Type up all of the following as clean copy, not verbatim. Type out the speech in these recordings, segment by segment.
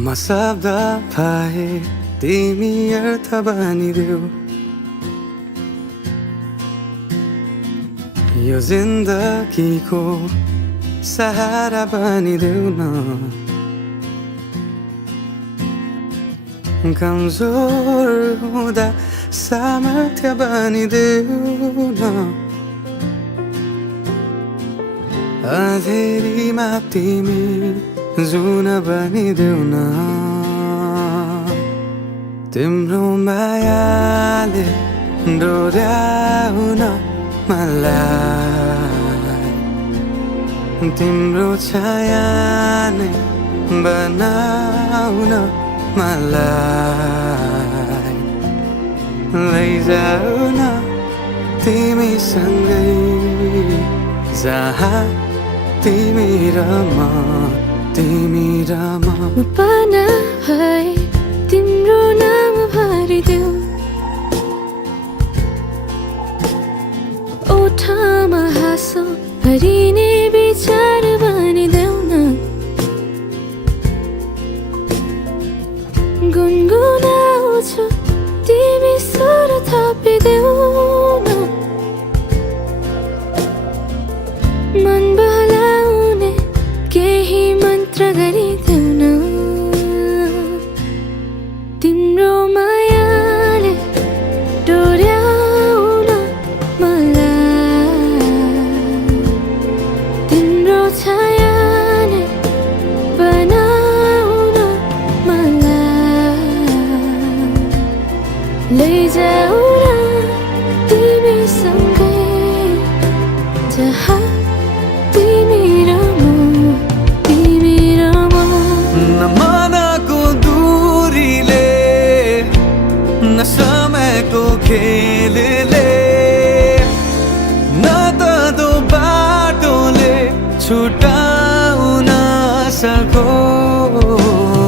म शब्द पाए तिमी अर्थ बनिदेऊ यो जिन्दगीको सहारा बनिदेऊ न कमजोर हुँदा सामर्थ्य बनिदेऊ न अँधेरीमा तिमी जुन बनिदेऊ न तिम्रो मायाले डोर्याउन मलाई तिम्रो छाया नै बनाउन मलाई लैजाऊ न तिमीसँगै जहाँ तिमी र म पाना भए तिम्रो नाम भरिदेऊ ओठमा हाँसो भरिने विचार बनिदेऊ न गुनगुनाउँछु तिमी स्वर थपिदेऊ न मन बहलाउने केही मन्त्र गरिदेऊ न तिम्रो मायाले डोर्याउन मलाई तिम्रो छाया नै बनाउन मलाई लैजाऊ न तिमीसँगै जहाँ तिमी र म न मनको दूरीले न समयको खेलले न त दो बाटोले छुटाउन सकोस्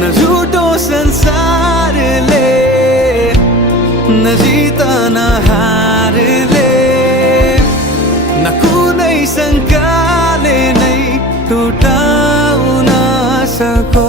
न झुटो संसारले न जितन हारले न कुनै शङ्काले नै टुटाउन सको